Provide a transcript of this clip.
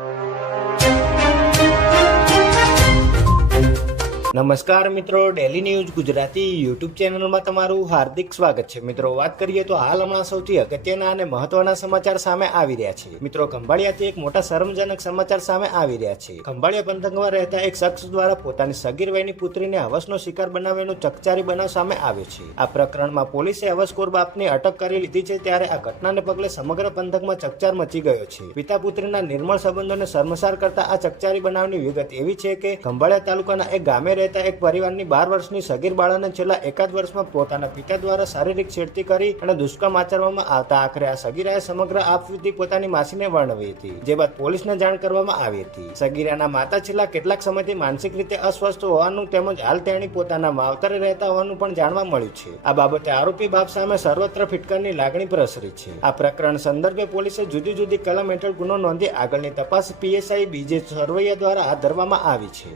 you. નમસ્કાર મિત્રો daily news Gujarati YouTube ચેનલમાં તમારું હાર્દિક સ્વાગત છે. મિત્રો, વાત કરીએ તો હાલ હમણાં સૌથી અગત્યના અને મહત્વના સમાચાર સામે આવી રહ્યા છે. મિત્રો, ખંભાળિયાથી એક મોટા શરમજનક સમાચાર સામે આવી રહ્યા છે. ખંભાળિયા પંથકમાં રહેતા એક શખ્સ દ્વારા પોતાની સગીર વયની પુત્રીને હવસનો શિકાર બનાવવાનો ચકચારી બનાવ સામે આવ્યો છે. આ પ્રકરણમાં પોલીસે હવસખોર બાપની અટક કરી લીધી છે, ત્યારે આ ઘટનાને પગલે સમગ્ર પંથકમાં ચકચાર મચી ગયો છે. પિતા પુત્રીના નિર્મળ સંબંધોને શર્મસાર કરતા આ ચકચારી બનાવની વિગત એવી છે કે ખંભાળિયા તાલુકાના એક ગામે રહેતા એક પરિવારની બાર વર્ષની સગીર બાળાને છેલ્લા એકાદ વર્ષમાં પોતાના પિતા દ્વારા શારીરિક છેડતી કરી અને દુષ્કર્મ આચરવામાં આવતા આખરે આ સગીરાએ સમગ્ર આપવીતી પોતાની માસીને વર્ણવી હતી, જે બાદ પોલીસને જાણ કરવામાં આવી હતી. સગીરાના માતા છેલ્લા કેટલાક સમયથી માનસિક રીતે અસ્વસ્થ હોવાનું તેમજ હાલ તેણી પોતાના માવતરે રહેતા હોવાનું પણ જાણવા મળ્યું છે. આ બાબતે આરોપી બાપ સામે સર્વત્ર ફિટકારની લાગણી પ્રસરી છે. આ પ્રકરણ સંદર્ભે પોલીસે જુદી જુદી કલમ હેઠળ ગુનો નોંધી આગળની તપાસ પીએસઆઈ બીજે સરવૈયા દ્વારા હાથ ધરવામાં આવી છે.